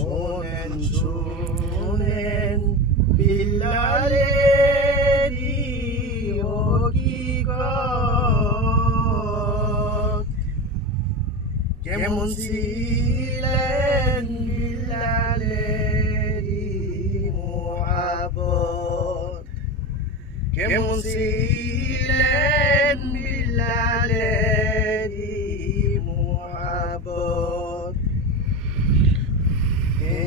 শোনেন শোনেন বিল্লালেরি হকিকত কেমন ছিলেন বিল্লালেরি মোহাবত কেমন ছিলেন বিল্লালেরি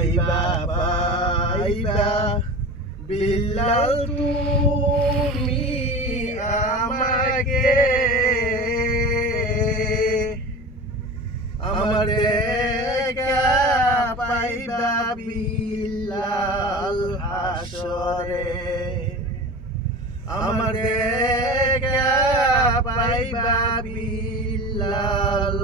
পাইবা পাইবা বিল্লাল তুমি আমাকে আমার পাইবা বিল্লাল হাসরে। আমার পাইবা হাসরে